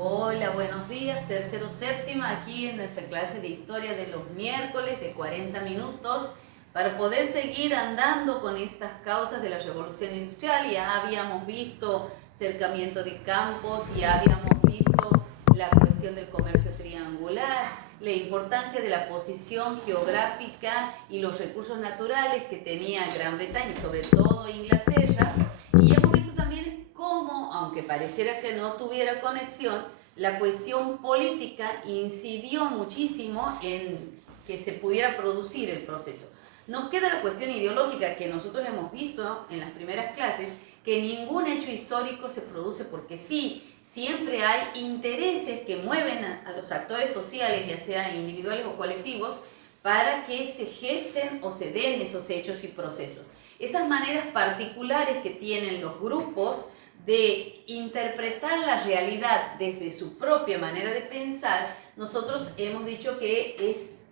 Hola, buenos días, tercero séptima, aquí en nuestra clase de historia de los miércoles de 40 minutos, para poder seguir andando con estas causas de la revolución industrial. Ya habíamos visto cercamiento de campos, ya habíamos visto la cuestión del comercio triangular, la importancia de la posición geográfica y los recursos naturales que tenía Gran Bretaña y sobre todo Inglaterra. Y hemos visto también cómo, aunque pareciera que no tuviera conexión, la cuestión política incidió muchísimo en que se pudiera producir el proceso. Nos queda la cuestión ideológica que nosotros hemos visto en las primeras clases, que ningún hecho histórico se produce porque sí, siempre hay intereses que mueven a los actores sociales, ya sean individuales o colectivos, para que se gesten o se den esos hechos y procesos. Esas maneras particulares que tienen los grupos de interpretar la realidad desde su propia manera de pensar, nosotros hemos dicho que es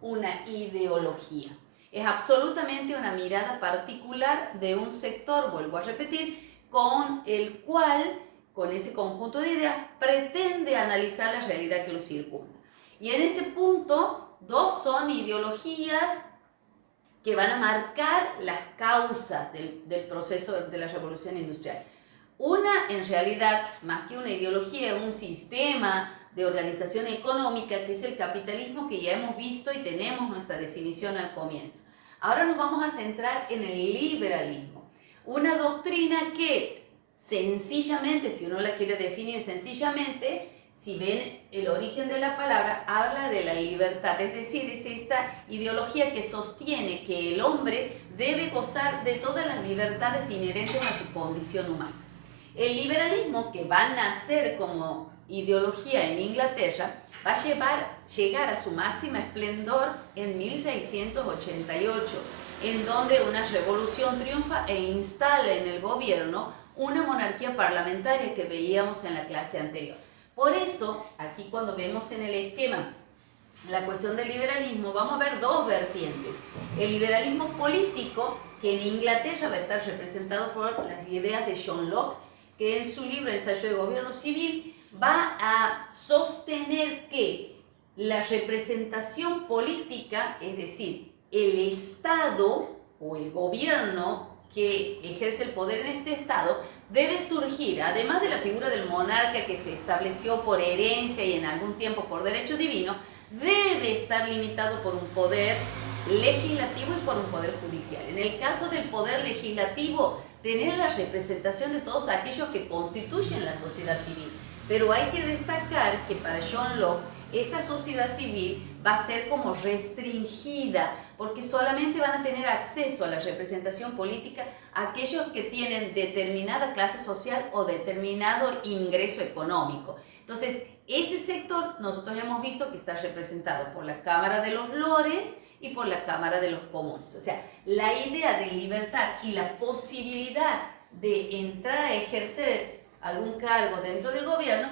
una ideología. Es absolutamente una mirada particular de un sector, vuelvo a repetir, con el cual, con ese conjunto de ideas, pretende analizar la realidad que lo circunda. Y en este punto, dos son ideologías que van a marcar las causas del proceso de la revolución industrial. Una, en realidad, más que una ideología, es un sistema de organización económica que es el capitalismo, que ya hemos visto y tenemos nuestra definición al comienzo. Ahora nos vamos a centrar en el liberalismo, una doctrina que sencillamente, si uno la quiere definir sencillamente, si ven el origen de la palabra, habla de la libertad, es decir, es esta ideología que sostiene que el hombre debe gozar de todas las libertades inherentes a su condición humana. El liberalismo, que va a nacer como ideología en Inglaterra, va a llegar a su máxima esplendor en 1688, en donde una revolución triunfa e instala en el gobierno una monarquía parlamentaria que veíamos en la clase anterior. Por eso, aquí cuando vemos en el esquema la cuestión del liberalismo, vamos a ver dos vertientes. El liberalismo político, que en Inglaterra va a estar representado por las ideas de John Locke, que en su libro Ensayo de Gobierno Civil va a sostener que la representación política, es decir, el Estado o el gobierno que ejerce el poder en este Estado, debe surgir, además de la figura del monarca que se estableció por herencia y en algún tiempo por derecho divino, debe estar limitado por un poder legislativo y por un poder judicial. En el caso del poder legislativo, tener la representación de todos aquellos que constituyen la sociedad civil. Pero hay que destacar que para John Locke, esa sociedad civil va a ser como restringida, porque solamente van a tener acceso a la representación política aquellos que tienen determinada clase social o determinado ingreso económico. Entonces, ese sector nosotros hemos visto que está representado por la Cámara de los Lores y por la Cámara de los Comunes. O sea, la idea de libertad y la posibilidad de entrar a ejercer algún cargo dentro del gobierno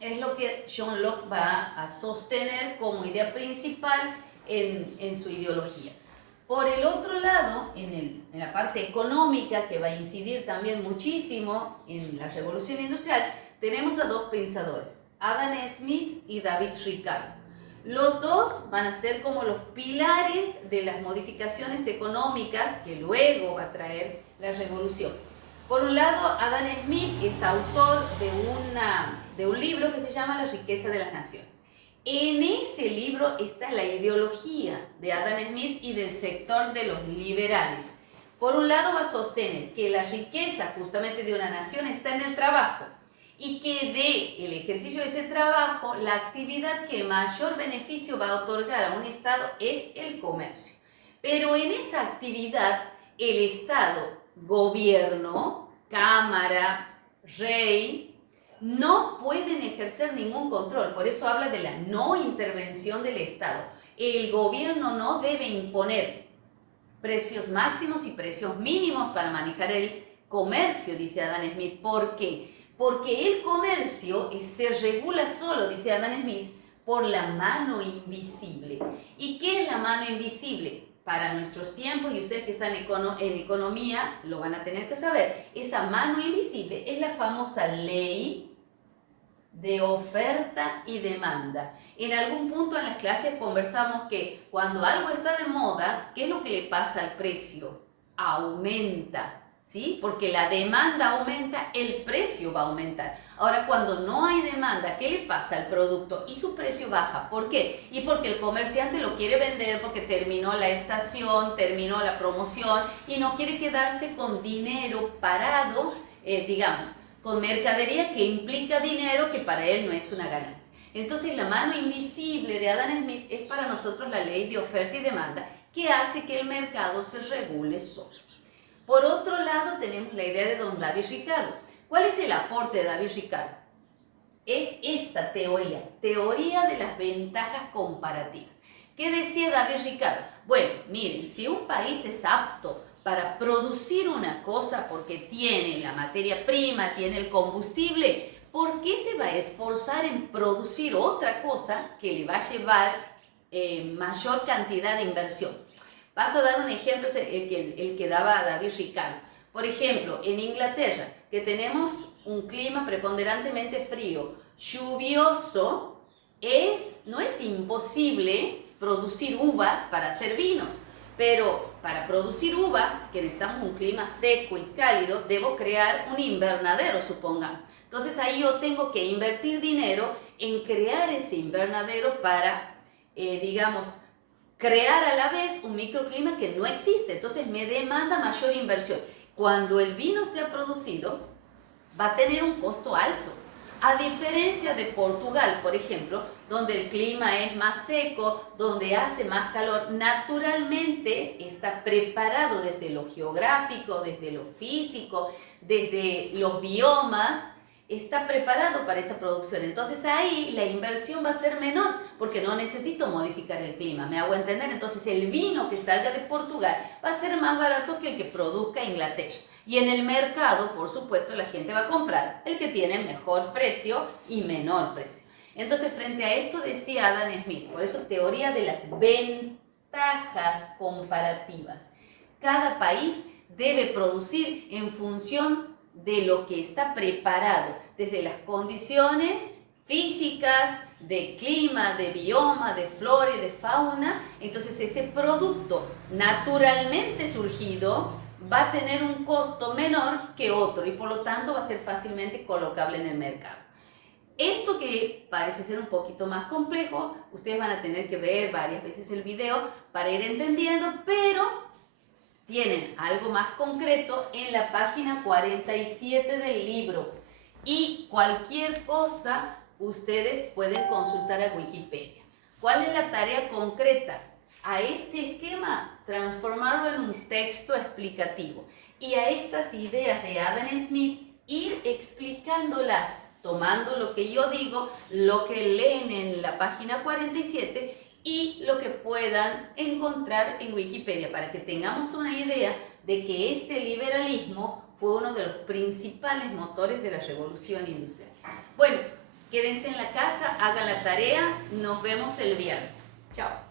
es lo que John Locke va a sostener como idea principal en su ideología. Por el otro lado, en la parte económica, que va a incidir también muchísimo en la revolución industrial, tenemos a dos pensadores, Adam Smith y David Ricardo. Los dos van a ser como los pilares de las modificaciones económicas que luego va a traer la revolución. Por un lado, Adam Smith es autor de un libro que se llama La riqueza de las naciones. En ese libro está la ideología de Adam Smith y del sector de los liberales. Por un lado, va a sostener que la riqueza justamente de una nación está en el trabajo y que de el ejercicio de ese trabajo, la actividad que mayor beneficio va a otorgar a un Estado es el comercio. Pero en esa actividad, el Estado, gobierno, cámara, rey, no pueden ejercer ningún control. Por eso habla de la no intervención del Estado. El gobierno no debe imponer precios máximos y precios mínimos para manejar el comercio, dice Adam Smith. ¿Por qué? Porque el comercio se regula solo, dice Adam Smith, por la mano invisible. ¿Y qué es la mano invisible? Para nuestros tiempos, y ustedes que están en economía lo van a tener que saber, esa mano invisible es la famosa ley de oferta y demanda. En algún punto en las clases conversamos que cuando algo está de moda, ¿qué es lo que le pasa al precio? Aumenta, ¿sí? Porque la demanda aumenta, el precio va a aumentar. Ahora, cuando no hay demanda, ¿qué le pasa al producto? Y su precio baja. ¿Por qué? Y porque el comerciante lo quiere vender porque terminó la estación, terminó la promoción y no quiere quedarse con dinero parado, digamos, con mercadería que implica dinero que para él no es una ganancia. Entonces la mano invisible de Adam Smith es para nosotros la ley de oferta y demanda que hace que el mercado se regule solo. Por otro lado tenemos la idea de don David Ricardo. ¿Cuál es el aporte de David Ricardo? Es esta teoría de las ventajas comparativas. ¿Qué decía David Ricardo? Bueno, miren, si un país es apto para producir una cosa porque tiene la materia prima, tiene el combustible, ¿por qué se va a esforzar en producir otra cosa que le va a llevar mayor cantidad de inversión? Paso a dar un ejemplo, el que daba David Ricardo. Por ejemplo, en Inglaterra, que tenemos un clima preponderantemente frío, lluvioso, no es imposible producir uvas para hacer vinos. Pero para producir uva, que necesitamos un clima seco y cálido, debo crear un invernadero, supongamos. Entonces ahí yo tengo que invertir dinero en crear ese invernadero para, digamos, crear a la vez un microclima que no existe. Entonces me demanda mayor inversión. Cuando el vino sea producido, va a tener un costo alto. A diferencia de Portugal, por ejemplo, donde el clima es más seco, donde hace más calor, naturalmente está preparado desde lo geográfico, desde lo físico, desde los biomas, está preparado para esa producción. Entonces ahí la inversión va a ser menor porque no necesito modificar el clima, ¿me hago entender? Entonces el vino que salga de Portugal va a ser más barato que el que produzca Inglaterra. Y en el mercado, por supuesto, la gente va a comprar el que tiene mejor precio y menor precio. Entonces, frente a esto decía Adam Smith, por eso teoría de las ventajas comparativas. Cada país debe producir en función de lo que está preparado, desde las condiciones físicas, de clima, de bioma, de flora y de fauna. Entonces ese producto naturalmente surgido va a tener un costo menor que otro y por lo tanto va a ser fácilmente colocable en el mercado. Esto que parece ser un poquito más complejo, ustedes van a tener que ver varias veces el video para ir entendiendo, pero tienen algo más concreto en la página 47 del libro y cualquier cosa ustedes pueden consultar a Wikipedia. ¿Cuál es la tarea concreta? A este esquema, transformarlo en un texto explicativo y a estas ideas de Adam Smith ir explicándolas, tomando lo que yo digo, lo que leen en la página 47 y lo que puedan encontrar en Wikipedia para que tengamos una idea de que este liberalismo fue uno de los principales motores de la revolución industrial. Bueno, quédense en la casa, hagan la tarea, nos vemos el viernes. Chao.